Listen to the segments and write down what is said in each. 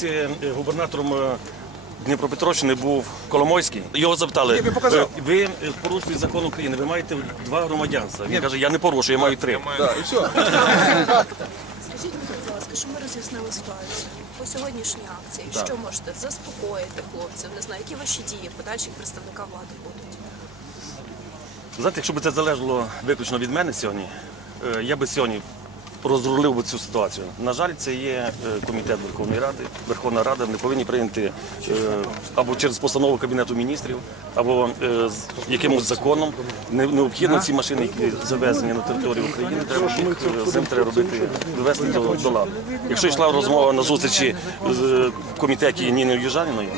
колись е, губернатором е, Дніпропетровщини був Коломойський. Його запитали. «Ви- ви порушуєте закон України, ви маєте два громадянства. Він каже, я не порушую, я маю три. Да, і все. Скажіть, будь ласка, що ми роз'яснили ситуацію по сьогоднішній акції? Що можете заспокоїти хлопців? Не знаю, які ваші дії подальших представника влади будуть? Знаєте, якщо б це залежало виключно від мене сьогодні, е, я би сьогодні розрулив би цю ситуацію. На жаль, це є е, комітет Верховної Ради. Верховна Рада не повинні прийняти е, або через постанову Кабінету міністрів, або е, якимось законом. Необхідно ці машини, які завезені на територію України, треба їх з треба робити, довести до, ладу. Якщо йшла розмова на зустрічі з комітеті Ніни Южаніною,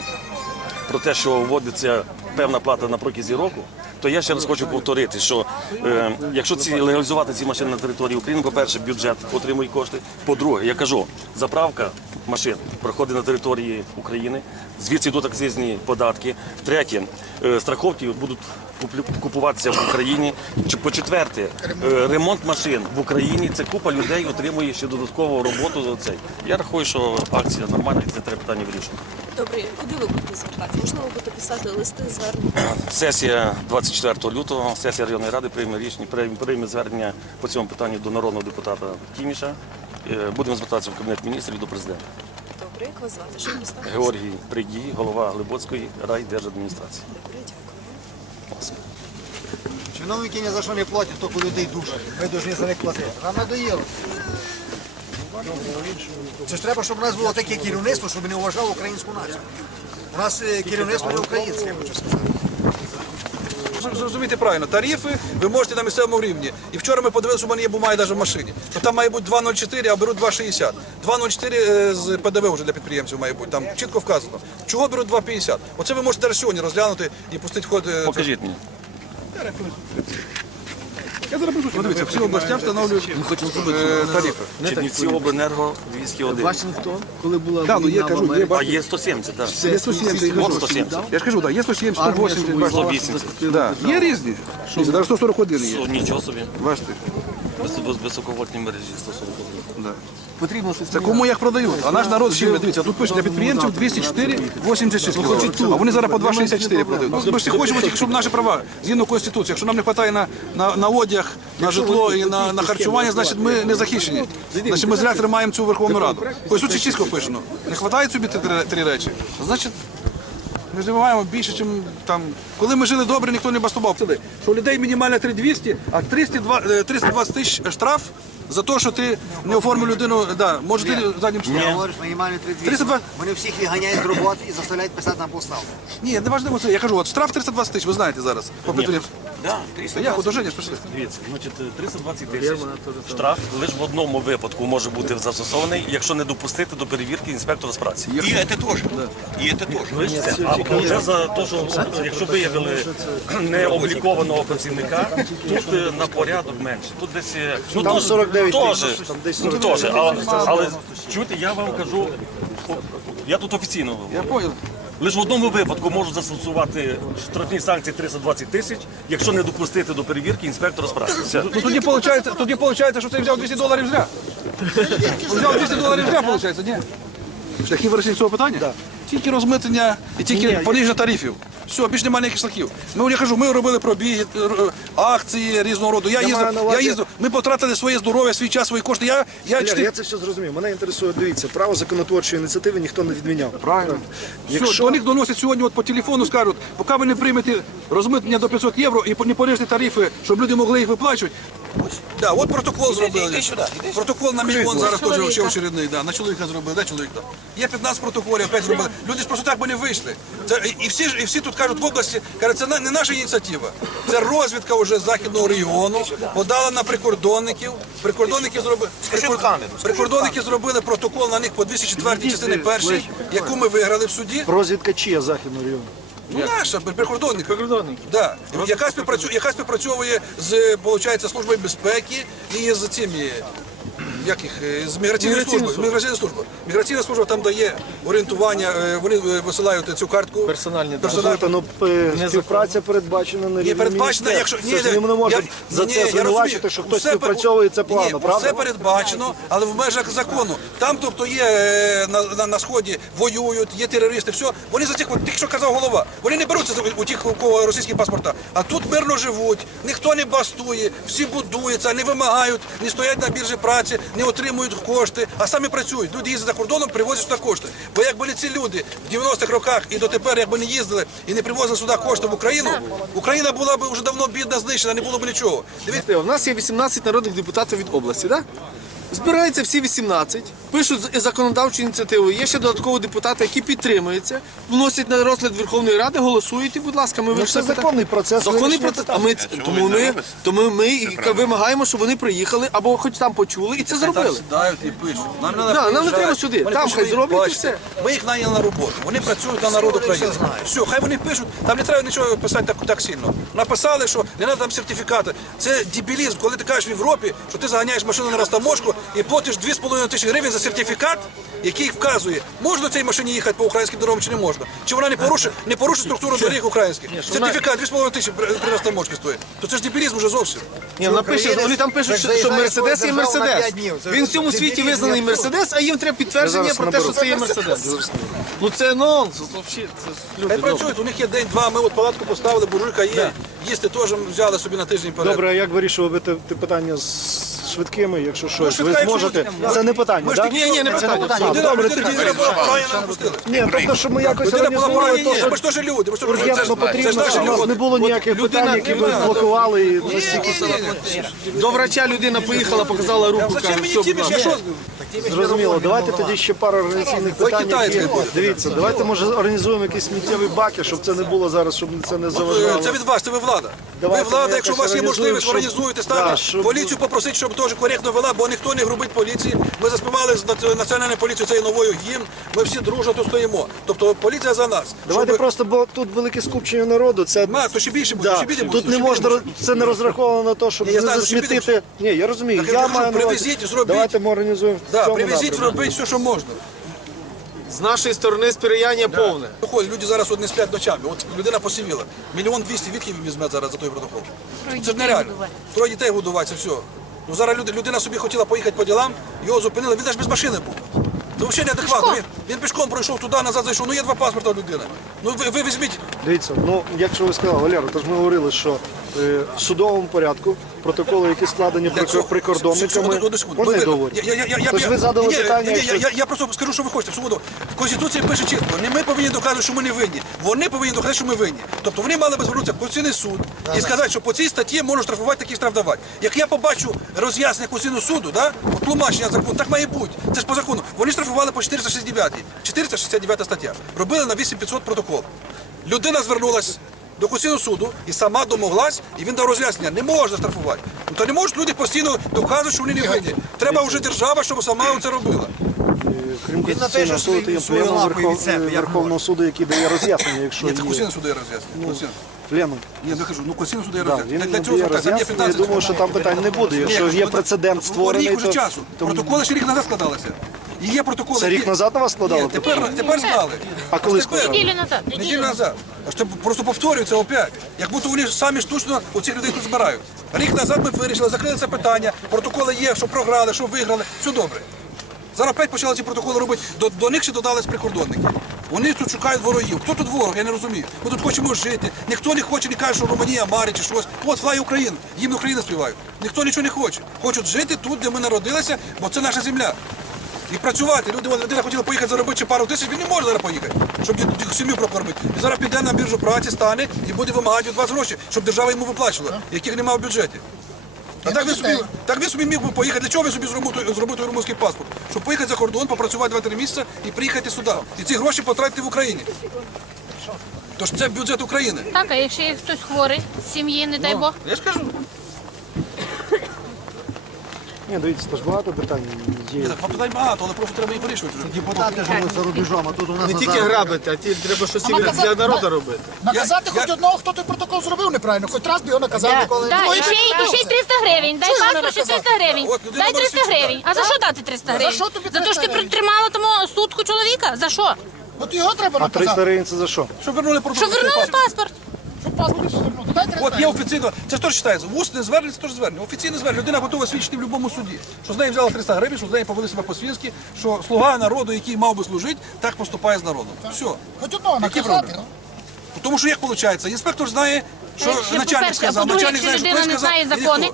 про те, що вводиться певна плата на протязі року, то я ще раз хочу повторити, що е, якщо ці легалізувати ці машини на території України, по-перше, бюджет отримує кошти. По-друге, я кажу, заправка машин проходить на території України, звідси йдуть акцизні податки. Третє, е, страховки будуть купуватися в Україні. Чи- По-четверте, е, ремонт машин в Україні це купа людей отримує ще додаткову роботу за це. Я рахую, що акція нормальна і це треба питання вирішувати. Добре, куди ви будете звертатися? Можливо, будете писати листи, звернення? Сесія 24 лютого, сесія районної ради прийме рішення, прийме- звернення по цьому питанню до народного депутата Кіміша. Е, Будемо звертатися в Кабінет міністрів і до президента. Добре, як вас звати? Що? Георгій Придій, голова Глибоцької райдержадміністрації. Добре. Чиновники ні за що не платять, тільки людей душать. Ми повинні за них платити. Нам надоїло. Це ж треба, щоб у нас було таке керівництво, щоб не вважало українську націю. У нас е, керівництво не українське, я хочу сказати. Зрозумійте правильно, тарифи ви можете на місцевому рівні. І вчора ми подивилися, що в мене є бумаги навіть в машині. То там має бути 2,04, а беруть 2,60. 2,04 е, з ПДВ вже для підприємців має бути. Там чітко вказано. Чого беруть 2,50? Оце ви можете сьогодні розглянути і пустити ход. е, Покажіть мені. Я зараз буду. Подивіться, всі областя встановлюють е, тарифи. Чернівці обленерго 201. Вашингтон, коли була Да, ну є, війна в кажу, є, Америці, А є 170, так. є 170. От 170. Я ж кажу, да, є 170, армія, 180, що бачите. воювала, 180. Да. Є різні. Навіть 141 є. Нічого собі. Бачите. Вис- Високовольтні мережі 141. Да. Потрібно щось Це кому як продають. А наш народ живе, дивіться, тут пише для підприємців 204, 86 кіловат. А вони зараз по 2,64 продають. Ну, ми всі хочемо тільки, щоб наші права, згідно Конституції, якщо нам не вистачає на, на, на одяг, на житло і на, на харчування, значить ми не захищені. Значить ми зря тримаємо цю Верховну Раду. Ось тут чітко пишено. Не вистачає собі три, три речі. Значить, ми ж не маємо більше, ніж там. Коли ми жили добре, ніхто не бастував. Що у людей мінімальна 3200, а 302, е, 320 тисяч штраф за те, що ти не оформив людину. Да, може ти заднім Ти говориш мінімальні 32. 32. Вони всіх виганяють з роботи і заставляють писати на поставку. Ні, не важливо це. Я кажу, от штраф 320 тисяч, ви знаєте зараз. По. Да, Я художення ж пішли. Дивіться, значить, 320 тисяч штраф лише в одному випадку може бути застосований, якщо не допустити до перевірки інспектора з праці. И это тоже. Лише це. А вже за те, що якщо виявили необлікованого працівника, тут е, на порядок менше. Тут десь е, ну, Там теж- 49 тисяч, там десь ну, теж, але, але чуєте, я вам кажу, я тут офіційно. Я понял. Лише в одному випадку можуть застосувати штрафні санкції 320 тисяч, якщо не допустити до перевірки інспектора справитися. Ну тоді виходить, тоді виходить, що ти взяв 200 доларів зря. Взяв 200 доларів зря, виходить, ні? Шляхи вирішення цього питання? Так. Тільки розмитнення і тільки пониження тарифів. Все, більш немає ніяких шляхів. Ми, я кажу, ми робили пробіги, акції різного роду. Я, маю їздив, я їздив, ми потратили своє здоров'я, свій час, свої кошти. Я, я, Олег, чотири- я це все зрозумів. Мене інтересує, дивіться, право законотворчої ініціативи ніхто не відміняв. Правильно. Якщо- Все, до них доносять сьогодні от по телефону, скажуть, поки ви не приймете розмитнення до 500 євро і не понижите тарифи, щоб люди могли їх виплачувати. Да, от протокол зробили. Протокол на мільйон зараз теж ще очередний. Да, на чоловіка зробили, де чоловік там. Є 15 протоколів, опять зробили. Люди ж просто так би не вийшли. Це, і, і, всі, ж- і всі тут кажуть в області, кажуть, це на- не наша ініціатива. Це розвідка вже західного регіону, подала на прикордонників. Прикордонники зробили, прикор- прикордонники зробили протокол на них по 204 частини першій, яку ми виграли в суді. Розвідка чия західного району? Ну, наша, прикордонник. Прикордонник. Да. Яка, співпрацює, яка співпрацьовує з, получається, Службою безпеки і з цими, як їх, е, з міграційної служби. Міграційна служба. Міграційна служба там дає орієнтування, е, вони е, висилають цю картку. Персональні дані. Персональні. Слухайте, ну співпраця передбачена на рівні передбачено, якщо- ні, Це ж ми не можемо я- за це звинувачити, що хтось співпрацьовує це Ні, плавно, правда? Все передбачено, але в межах закону. Там, тобто, є на, на, на сході воюють, є терористи, все. Вони за цих, от, тільки що казав голова, вони не беруться за у тих, у кого російські паспорта. А тут мирно живуть, ніхто не бастує, всі будуються, не вимагають, не стоять на біржі праці, не отримують кошти, а самі працюють. Люди їздять за кордоном, привозять сюди кошти. Бо якби ці люди в 90-х роках і дотепер, якби не їздили і не привозили сюди кошти в Україну, Україна була б вже давно бідна, знищена, не було б нічого. Дивіться, У нас є 18 народних депутатів від області, так? Збираються всі 18, пишуть з- законодавчу ініціативу. Є ще додаткові депутати, які підтримуються, вносять на розгляд Верховної Ради, голосують і, будь ласка, ми Ну, вирішили це законний процес. Законний процес. А ми ц- тому ми, тому ми і вимагаємо, щоб вони приїхали або хоч там почули і це зробили. сідають і пишуть. Нам не Да, нам не треба сюди. Вони Там пишуть, хай зроблять і бачите. все. Ми їх наняли на роботу. Вони працюють на народ України. Все, хай вони пишуть. Там не треба нічого писати так, так сильно. Написали, що не треба там сертифікати. Це дебілізм, коли ти кажеш в Європі, що ти заганяєш машину на розтаможку і платиш 2,5 тисячі гривень за сертифікат, який вказує, можна цій машині їхати по українським дорогам чи не можна. Чи вона не порушує, не порушує структуру доріг українських. Сертифікат 2,5 тисячі при, при розтаможці стоїть. То це ж дебілізм вже зовсім. Ні, вона пише, вони там пишуть, що, що Мерседес є Мерседес. Він в цьому світі визнаний. Мерседес, а їм треба підтвердження про те, що це є Мерседес. Ну це нонсенс. взагалі, Це ж люди. Хай працюють, у них є день-два, ми от палатку поставили, буржуйка є, їсти теж взяли собі на тиждень перед. Добре, а як вирішувати те питання з швидкими, якщо щось? Ви зможете? Це не питання, так? Ні, ні, не питання. Добре, тоді-. Ні, тобто, що ми якось була то, що ми ж теж люди, ми ж теж це ж потрібно, щоб у нас не було ніяких питань, які ми блокували і Ні, настільки ні, ні, ні. До врача людина поїхала, показала руку, Зачем каже, мені все, ті будь ласка. Зрозуміло, давайте тоді ще пару організаційних питань. які- Дивіться, давайте може організуємо якісь сміттєві баки, щоб це не було зараз, щоб це не заважало. Це від вас, це ви влада. Давайте ви влада, якщо у вас є якось можливість, організуємо, організуєте, щоб- ставте Да, щоб- поліцію попросити, щоб теж коректно вела, бо ніхто не грубить поліції. Ми заспівали з наці- національною поліцією цією новою гімн. Ми всі дружно тут стоїмо. Тобто поліція за нас. Давайте Щоб- просто, бо тут велике скупчення народу. Це Ма, то ще більше буде, ще більше буде. Тут ще не більше можна буде. роз- це не розраховано на те, щоб Ні, я не знаю, що засмітити. Ні, я розумію. Так я Я кажу, маю на увазі. привезіть, зробіть. Давайте ми організуємо в Да, привезіть, робіть все, що можна. З нашої сторони сприяння повне. Люди зараз от не сплять ночами. От людина посивіла. Мільйон двісті відків візьме зараз за той протокол. Це ж нереально. Троє дітей годувати, це все. Ну зараз люди- людина собі хотіла поїхати по ділам, його зупинили, він навіть без машини був. Це взагалі неадекватно. Він, він пішком пройшов туди, назад зайшов. Ну є два паспорта у людини. Ну ви, ви візьміть. Дивіться, ну якщо ви сказали, Валера, то ж ми говорили, що в судовому порядку протоколи, які складені прикордонниками, можна Ви- я Тож ви задали питання, просто скажу, що ви хочете. В Конституції пише чітко, не ми повинні доказати, що ми не винні. Вони повинні доказати, що ми винні. Тобто вони мали би звернутися в Конституційний суд і сказати, що по цій статті можна штрафувати, такий штраф давати. Як я побачу роз'яснення Конституційного суду, да, тлумачення закону, так має бути. Це ж по закону. Вони штрафували по 469. 469 стаття. Робили на 8500 протокол. Людина звернулась до Конституційного суду і сама домоглась, і він дав роз'яснення. Не можна штрафувати. Ну то не можуть люди постійно доказувати, що вони не винні. Треба вже держава, щоб сама це робила. Крім те, Конституційного що суду, то є пленум Верхов- Верховного суду, який дає роз'яснення, якщо Ні, це Конституційний суд дає роз'яснення. Конституційний. пленум. Ні, я кажу, ну Конституційний суд дає Да, роз'яснення. він Для цього дає звертайся. Там є. Я 15 думаю, що там питань не буде. Якщо є ну, прецедент ну, створений, Рік вже то часу. Протоколи ще рік назад складалися. І є протоколи. це рік які- назад на вас складали? Ні, тепер, тепер склали. А коли складали? Неділю назад. Неділю назад. А що просто повторюється опять. Як будто вони самі штучно у цих людей тут збирають. Рік назад ми вирішили, закрили це питання, протоколи є, що програли, що виграли, все добре. Зараз опять почали ці протоколи робити. До, до них ще додались прикордонники. Вони тут шукають ворогів. Хто тут ворог? Я не розумію. Ми тут хочемо жити. Ніхто не хоче, не каже, що Румунія, Марі чи щось. От флай Україну. Їм України співають. Ніхто нічого не хоче. Хочуть жити тут, де ми народилися, бо це наша земля. І працювати. Люди, вон, людина хотіла поїхати заробити пару тисяч, він не може зараз поїхати, щоб сім'ю прокормити. Він зараз піде на біржу праці, стане і буде вимагати від вас гроші, щоб держава йому виплачувала, яких немає в бюджеті. А так він собі, так він собі міг би поїхати. Для чого він собі зробив, зробив румунський паспорт? Щоб поїхати за кордон, попрацювати 2-3 місяці і приїхати сюди. І ці гроші потратити в Україні. Тож це бюджет України. Так, а якщо є хтось хворий з сім'ї, не дай Бог. Я ж кажу. Ні, дивіться, то ж багато питань є. Ні, так попитань багато, але просто треба їх вирішувати. вже. Депутати живуть за рубежом, а тут у нас Не на тільки Заході. грабити, а ті треба щось і для народу робити. Наказати Я- хоч я- одного, хто той протокол зробив неправильно, хоч раз би його наказати, коли Да, Ну, і і ще, й- і ще й 300 гривень. Дай Чого паспорт, ще наказати? 300 гривень. От людина Дай 300 всі гривень. А за що дати 300 За гривень? що тобі За те, 300 що ти гривень? тримала тому сутку чоловіка? За що? От його треба А 300 наказати. гривень це за що? Щоб вернули протокол. Щоб вернули паспорт. Паспорт повернути. Дай 300 От є офіційно, це ж теж вважається. Усне звернення це теж звернення. Офіційне звернення. Людина готова свідчити в будь-якому суді. Що з неї взяли 300 гривень, що з неї повели себе по-свінськи, що слуга народу, який мав би служити, так поступає з народом. Все. Хоч одного наказати. проблеми? Тому що як виходить? Інспектор знає, що Якщо, начальник по-перше, сказав, по-друге, начальник якщо знає, що людина не сказав. знає і закони,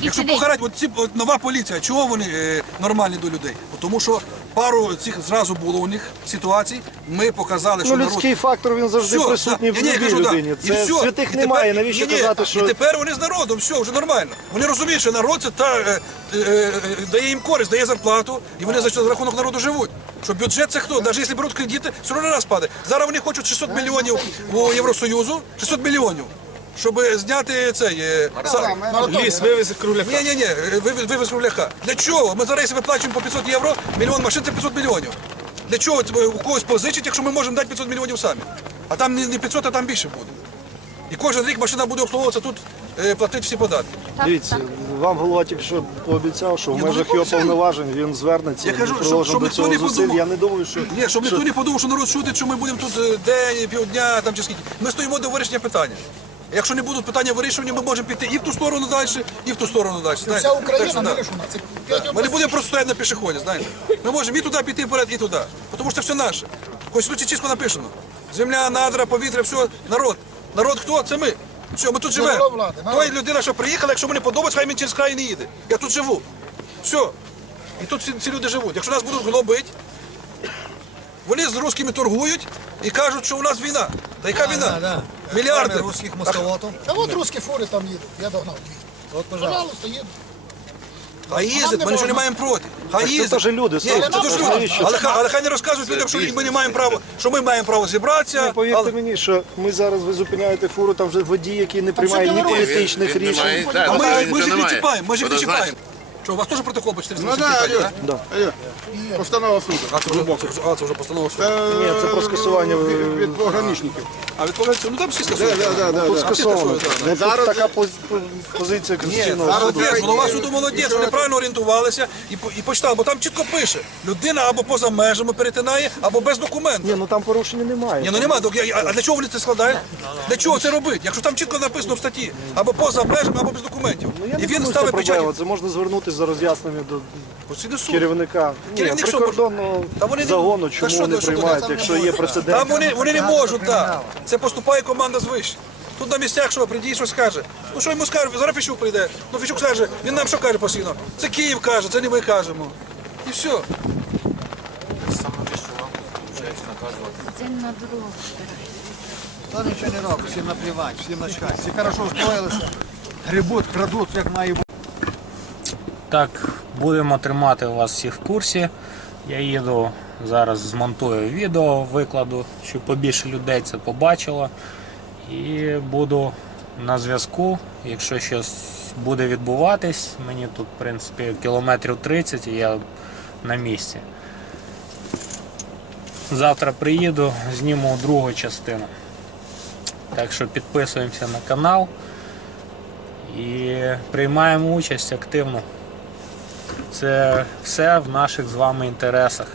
і Якщо сидить. покарати, от ці от нова поліція, чого вони е, нормальні до людей? Бо Тому що пару цих зразу було у них ситуацій. Ми показали, що Ну, народ людський фактор він завжди Все, присутній да. в Ні, ні, любій кажу, людині. І Це все. святих І немає. Навіщо ні, ні. казати, І що тепер вони з народом, все, вже нормально. Вони розуміють, що народ це та, е, е, е, дає їм користь, дає зарплату, і вони за, за рахунок народу живуть. Що бюджет це хто? Навіть якщо беруть кредити, все одно раз падає. Зараз вони хочуть 600 мільйонів у Євросоюзу, 600 мільйонів. Щоб зняти цей е, Ліс вивез кругляка. ні, ні, ні, вивез, кругляка. Для чого? Ми зараз якщо виплачуємо по 500 євро, мільйон машин це 500 мільйонів. Для чого у когось позичить, якщо ми можемо дати 500 мільйонів самі? А там не не 500, а там більше буде. І кожен рік машина буде обслуговуватися тут, е, платити всі податки. дивіться, вам голова тільки що пообіцяв, що в Ні, ну, межах його повноважень він звернеться. Я кажу, щоб- щоб ніхто не подумав. Я не думаю, що Ні, щоб ніхто не подумав, що народ шутить, що ми будемо тут е, день, півдня там чи скільки. Ми стоїмо до вирішення питання. Якщо не будуть питання вирішені, ми можемо піти і в ту сторону далі, і в ту сторону далі. знаєте. Вся Україна вирішена. Це Ми не будемо просто стояти на пішоході, знаєте. Ми можемо і туди піти вперед, і туди. Тому що це все наше. В Конституції чітко написано. Земля, надра, повітря, все, народ. Народ хто? Це ми. Все, ми тут живемо. Той людина, що приїхала, якщо мені подобається, хай він через край не їде. Я тут живу. Все. І тут ці, ці люди живуть. Якщо нас будуть гнобити, вони з русскими торгують і кажуть, що у нас війна. Та яка війна? Мільярди. русських мостовотів. А от русські фури там їдуть. Я догнав. От, пожалуйста, їдуть. Хай їздять, ми нічого не маємо проти. Хай це їздять. теж люди, Ні, це теж люди. Але, хай- але хай не розказують людям, що ми не маємо права, що ми маємо право зібратися. Ну, Повірте але- мені, що ми зараз ви зупиняєте фуру, там вже водій, який не приймає ні білоруси. політичних рішень. А ми, ж- ми ж їх не чіпаємо, ми ж їх не чіпаємо. Що, у вас теж протокол по 485, Ну, так? Да. Постанова суду. А це вже, а, це вже постанова суду. Ні, це про скасування від, від пограничників. А відповідь, ну там всі Да, скасують. да, да, да, тут да. скасовано. Ну, Тут така пози- позиція Конституційного суду. Молодець, голова суду молодець, вони правильно орієнтувалися і, по- і почитали, бо там чітко пише, людина або поза межами перетинає, або без документів. Ні, ну там порушення немає. Ні, ну нема. док- я- А для чого вони це складають? Для чого це робити? Якщо там чітко написано в статті, або поза межами, або без документів. Ну, я не І він думаю, що це ставить проблема. печать. Це можна звернутися за роз'ясненням до суд. керівника Ні, Керівник що прикордонного Та вони не- загону, Та чому що ти, що ти? приймають, Там якщо є прецедент. Там вони, вони не можуть, так. Це поступає команда звище. Тут на місцях що прийде, щось скаже. Ну що йому скаже, зараз Фіщук прийде. Ну Фіщук скаже, він нам що каже постійно? Це Київ каже, це не ми кажемо. І все. Це на дорогу. Та нічого не робить, всім наплівати, всім начхати. Всі хорошо устроїлися, грибуть, крадуть, як має бути. Так, будемо тримати вас всіх в курсі. Я їду зараз змонтую відео, викладу, щоб побільше людей це побачило. І буду на зв'язку. Якщо щось буде відбуватись, мені тут, в принципі, кілометрів 30 і я на місці. Завтра приїду, зніму другу частину. Так що підписуємося на канал і приймаємо участь активно. Це все в наших з вами інтересах.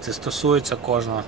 Це стосується кожного.